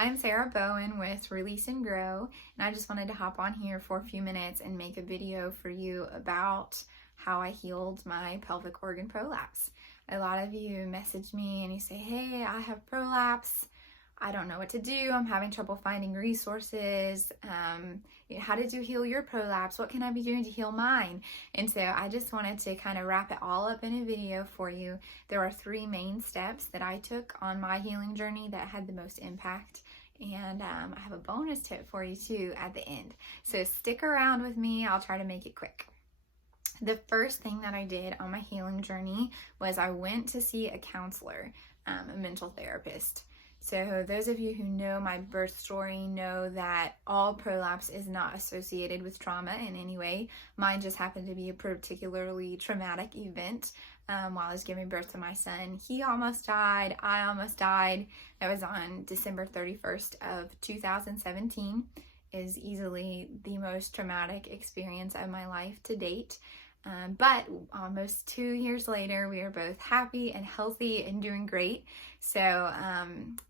I'm Sarah Bowen with Release and Grow, and I just wanted to hop on here for a few minutes and make a video for you about how I healed my pelvic organ prolapse. A lot of you message me and you say, hey, I have prolapse. I don't know what to do. I'm having trouble finding resources. How did you heal your prolapse? What can I be doing to heal mine? And so I just wanted to kind of wrap it all up in a video for you. There are 3 main steps that I took on my healing journey that had the most impact. And I have a bonus tip for you too at the end. So stick around with me. I'll try to make it quick. The first thing that I did on my healing journey was I went to see a counselor, a mental therapist. So those of you who know my birth story know that all prolapse is not associated with trauma in any way. Mine just happened to be a particularly traumatic event while I was giving birth to my son. He almost died. I almost died. That was on December 31st of 2017. Is easily the most traumatic experience of my life to date. But almost 2 years later, we are both happy and healthy and doing great. So,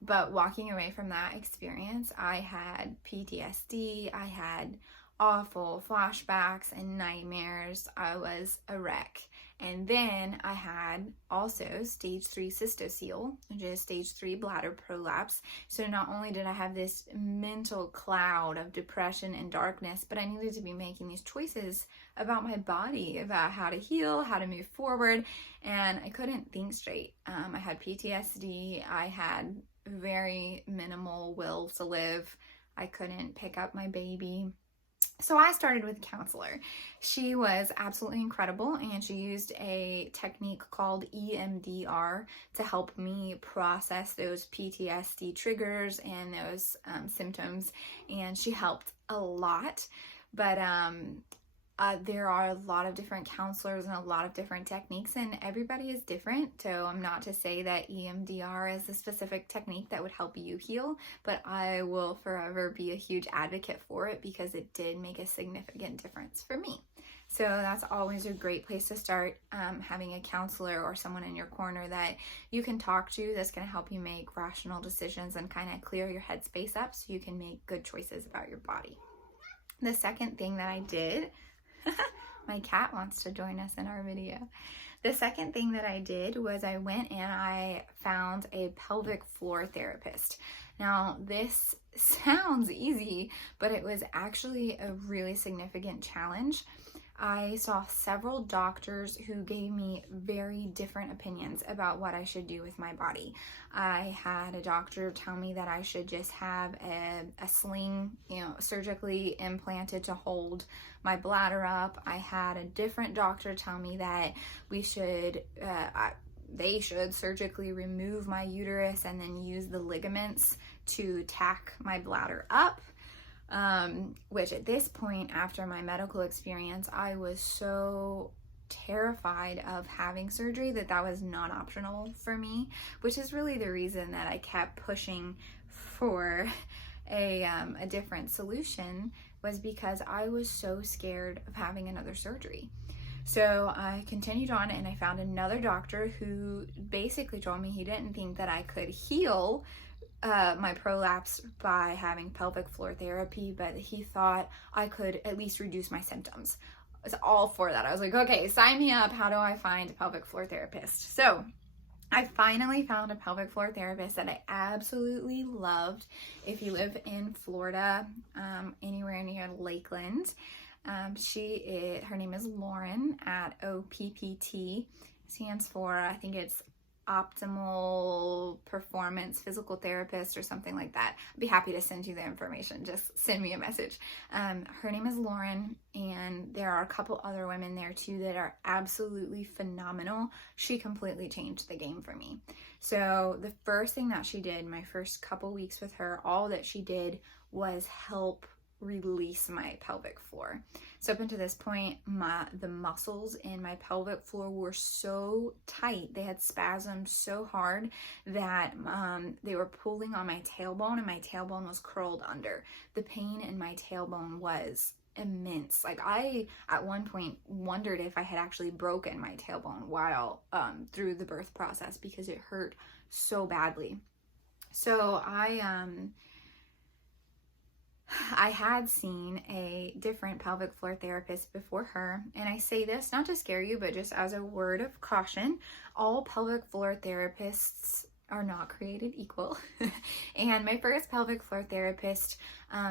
but walking away from that experience, I had PTSD, I had awful flashbacks and nightmares. I was a wreck. And then I had also stage 3 cystocele, which is stage 3 bladder prolapse. So not only did I have this mental cloud of depression and darkness, but I needed to be making these choices about my body, about how to heal, how to move forward, and I couldn't think straight. I had PTSD. I had very minimal will to live. I couldn't pick up my baby. So I started with a counselor. She was absolutely incredible, and she used a technique called EMDR to help me process those PTSD triggers and those symptoms, and she helped a lot. But there are a lot of different counselors and a lot of different techniques, and everybody is different. So I'm not to say that EMDR is a specific technique that would help you heal, but I will forever be a huge advocate for it because it did make a significant difference for me. So that's always a great place to start, having a counselor or someone in your corner that you can talk to that's going to help you make rational decisions and kind of clear your headspace up so you can make good choices about your body. The second thing that I did, my cat wants to join us in our video. The second thing that I did was I went and I found a pelvic floor therapist. Now, this sounds easy, but it was actually a really significant challenge. I saw several doctors who gave me very different opinions about what I should do with my body. I had a doctor tell me that I should just have a sling, surgically implanted to hold my bladder up. I had a different doctor tell me that they should surgically remove my uterus and then use the ligaments to tack my bladder up. Which at this point, after my medical experience, I was so terrified of having surgery that was not optional for me, which is really the reason that I kept pushing for a different solution, was because I was so scared of having another surgery. So I continued on and I found another doctor who basically told me he didn't think that I could heal my prolapse by having pelvic floor therapy, but he thought I could at least reduce my symptoms. I was all for that. I was like, okay, sign me up. How do I find a pelvic floor therapist? So I finally found a pelvic floor therapist that I absolutely loved. If you live in Florida, anywhere near Lakeland, her name is Lauren at OPPT. Stands for, I think it's Optimal Performance Physical Therapist or something like that. I'd be happy to send you the information. Just send me a message. Her name is Lauren, and there are a couple other women there too that are absolutely phenomenal. She completely changed the game for me. So the first thing that she did, my first couple weeks with her, all that she did was help release my pelvic floor. So up until this point, the muscles in my pelvic floor were so tight, they had spasms so hard that they were pulling on my tailbone, and my tailbone was curled under. The pain in my tailbone was immense. Like, I at one point wondered if I had actually broken my tailbone while through the birth process, because it hurt so badly. So I I had seen a different pelvic floor therapist before her, and I say this not to scare you, but just as a word of caution. All pelvic floor therapists are not created equal. And my first pelvic floor therapist,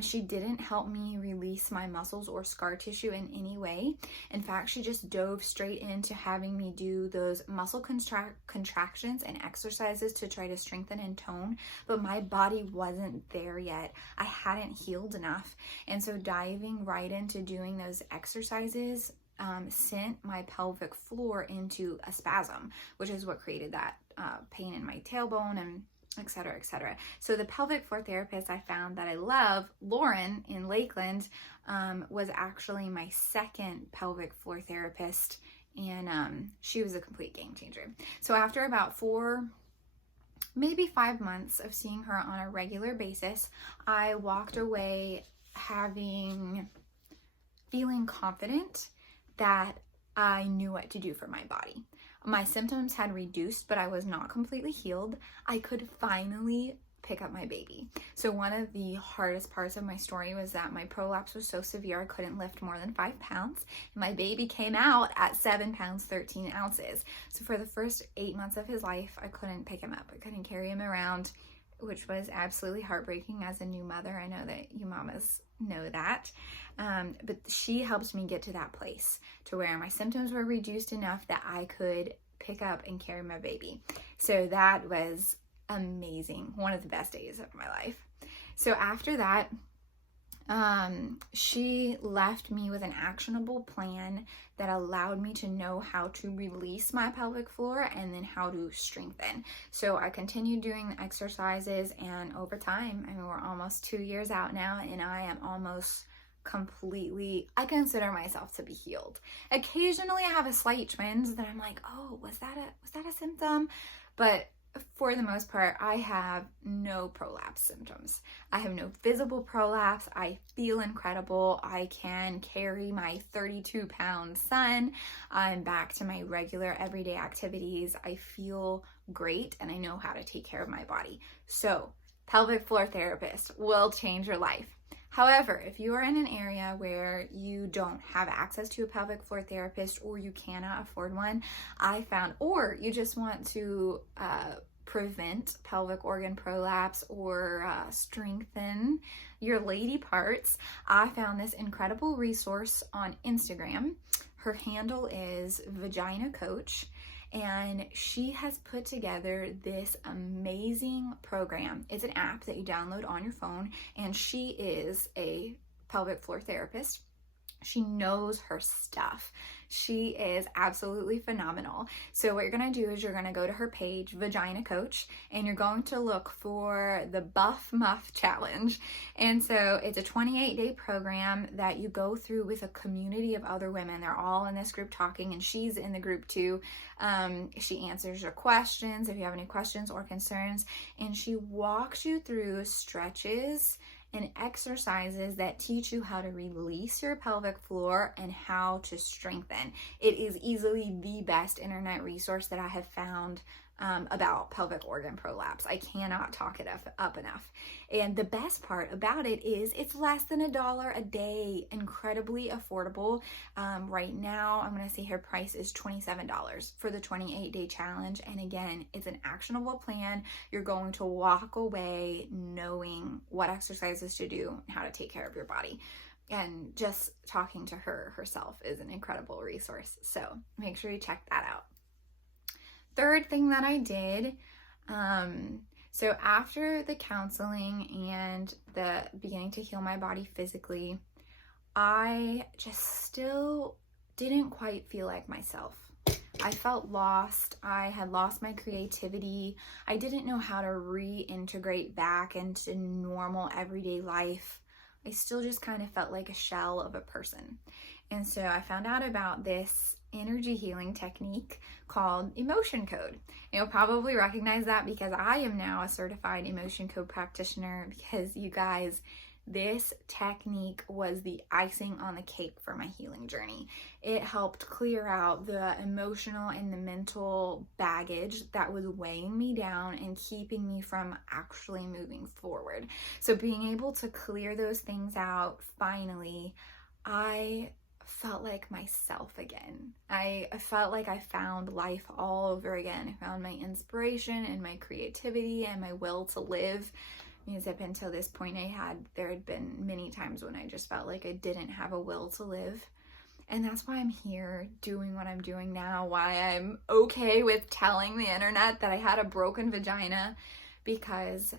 she didn't help me release my muscles or scar tissue in any way. In fact, she just dove straight into having me do those muscle contractions and exercises to try to strengthen and tone, but my body wasn't there yet. I hadn't healed enough. And so diving right into doing those exercises sent my pelvic floor into a spasm, which is what created that pain in my tailbone and et cetera, et cetera. So the pelvic floor therapist I found that I love, Lauren in Lakeland, was actually my second pelvic floor therapist, and she was a complete game changer. So after about 4, maybe 5 months of seeing her on a regular basis, I walked away feeling confident that I knew what to do for my body. My symptoms had reduced, but I was not completely healed. I could finally pick up my baby. So one of the hardest parts of my story was that my prolapse was so severe I couldn't lift more than 5 pounds. And my baby came out at 7 pounds, 13 ounces. So for the first 8 months of his life, I couldn't pick him up. I couldn't carry him around, which was absolutely heartbreaking as a new mother. I know that you mamas know that. But she helped me get to that place to where my symptoms were reduced enough that I could pick up and carry my baby. So that was amazing. One of the best days of my life. So after that, she left me with an actionable plan that allowed me to know how to release my pelvic floor and then how to strengthen. So I continued doing the exercises, and over time, I mean, we're almost 2 years out now, and I am almost completely, I consider myself to be healed. Occasionally I have a slight twinge that I'm like, oh, was that a symptom? But for the most part, I have no prolapse symptoms. I have no visible prolapse. I feel incredible. I can carry my 32-pound son. I'm back to my regular everyday activities. I feel great, and I know how to take care of my body. So, pelvic floor therapist will change your life. However, if you are in an area where you don't have access to a pelvic floor therapist, or you cannot afford one, or you just want to prevent pelvic organ prolapse or strengthen your lady parts, I found this incredible resource on Instagram. Her handle is Vagina Coach, and she has put together this amazing program. It's an app that you download on your phone, and she is a pelvic floor therapist. She knows her stuff. She is absolutely phenomenal. So what you're going to do is you're going to go to her page, Vagina Coach, and you're going to look for the Buff Muff Challenge. And so it's a 28-day program that you go through with a community of other women. They're all in this group talking, and she's in the group too. She answers your questions if you have any questions or concerns, and she walks you through stretches and exercises that teach you how to release your pelvic floor and how to strengthen. It is easily the best internet resource that I have found about pelvic organ prolapse. I cannot talk it up enough. And the best part about it is it's less than $1 a day, incredibly affordable. Right now, I'm going to say her price is $27 for the 28-day challenge. And again, it's an actionable plan. You're going to walk away knowing what exercises to do and how to take care of your body. And just talking to her herself is an incredible resource. So make sure you check that out. Third thing that I did, so after the counseling and the beginning to heal my body physically, I just still didn't quite feel like myself. I felt lost. I had lost my creativity. I didn't know how to reintegrate back into normal everyday life. I still just kind of felt like a shell of a person. And so I found out about this energy healing technique called emotion code. You'll probably recognize that because I am now a certified emotion code practitioner, because you guys, This technique was the icing on the cake for my healing journey. It helped clear out the emotional and the mental baggage that was weighing me down and keeping me from actually moving forward. So being able to clear those things out, finally, I felt like myself again. I felt like I found life all over again. I found my inspiration and my creativity and my will to live. Because up until this point there had been many times when I just felt like I didn't have a will to live. And that's why I'm here doing what I'm doing now, why I'm okay with telling the internet that I had a broken vagina, because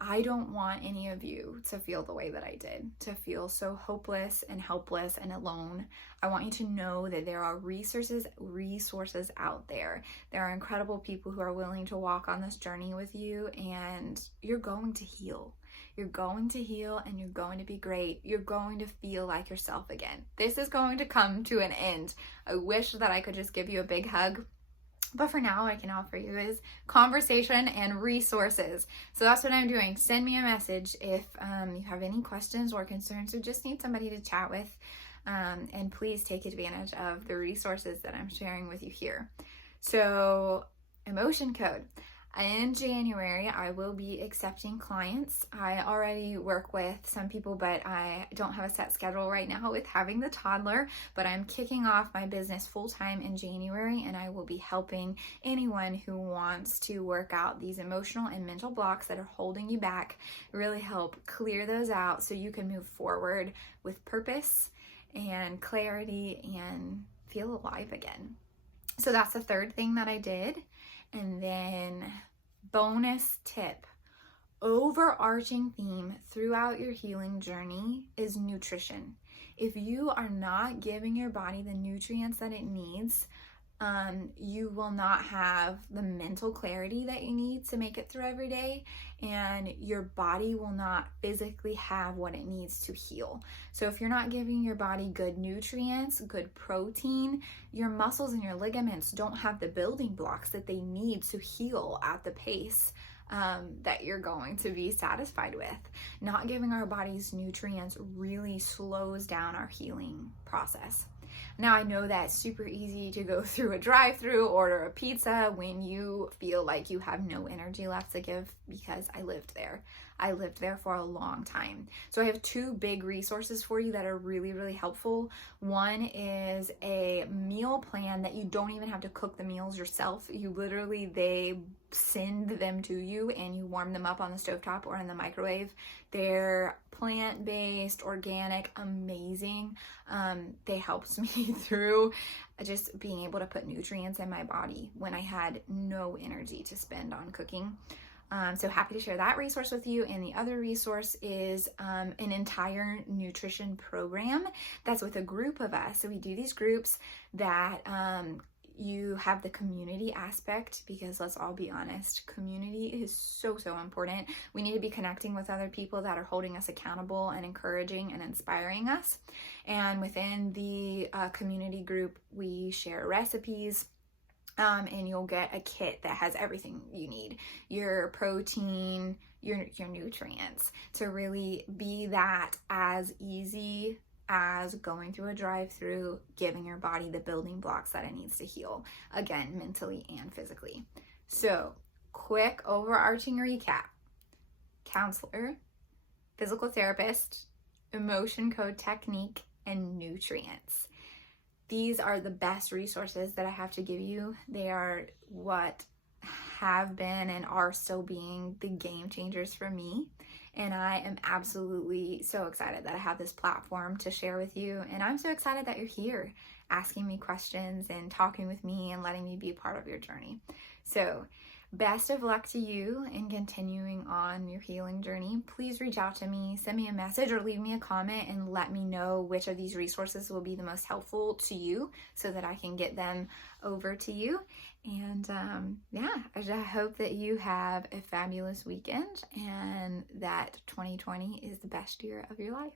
I don't want any of you to feel the way that I did, to feel so hopeless and helpless and alone. I want you to know that there are resources out there. There are incredible people who are willing to walk on this journey with you, and you're going to heal. You're going to heal and you're going to be great. You're going to feel like yourself again. This is going to come to an end. I wish that I could just give you a big hug. But for now, I can offer you is conversation and resources. So that's what I'm doing. Send me a message if you have any questions or concerns or just need somebody to chat with. And please take advantage of the resources that I'm sharing with you here. So, emotion code. In January, I will be accepting clients. I already work with some people, but I don't have a set schedule right now with having the toddler, but I'm kicking off my business full-time in January, and I will be helping anyone who wants to work out these emotional and mental blocks that are holding you back, really help clear those out so you can move forward with purpose and clarity and feel alive again. So that's the third thing that I did. And then bonus tip, overarching theme throughout your healing journey is nutrition. If you are not giving your body the nutrients that it needs, you will not have the mental clarity that you need to make it through every day, and your body will not physically have what it needs to heal. So if you're not giving your body good nutrients, good protein, your muscles and your ligaments don't have the building blocks that they need to heal at the pace that you're going to be satisfied with. Not giving our bodies nutrients really slows down our healing process. Now, I know that's super easy to go through a drive-through, order a pizza when you feel like you have no energy left to give, because I lived there. I lived there for a long time. So I have two big resources for you that are really, really helpful. One is a meal plan that you don't even have to cook the meals yourself. They send them to you and you warm them up on the stovetop or in the microwave. They're plant-based, organic, amazing. They helped me through just being able to put nutrients in my body when I had no energy to spend on cooking. So happy to share that resource with you. And the other resource is an entire nutrition program that's with a group of us. So we do these groups that you have the community aspect, because let's all be honest, community is so, so important. We need to be connecting with other people that are holding us accountable and encouraging and inspiring us. And within the community group, we share recipes. And you'll get a kit that has everything you need, your protein, your nutrients, to really be that as easy as going through a drive-through, giving your body the building blocks that it needs to heal, again, mentally and physically. So, quick overarching recap: counselor, physical therapist, emotion code technique, and nutrients. These are the best resources that I have to give you. They are what have been and are still being the game changers for me. And I am absolutely so excited that I have this platform to share with you. And I'm so excited that you're here asking me questions and talking with me and letting me be a part of your journey. So, best of luck to you in continuing on your healing journey. Please reach out to me, send me a message, or leave me a comment and let me know which of these resources will be the most helpful to you so that I can get them over to you. And I hope that you have a fabulous weekend and that 2020 is the best year of your life.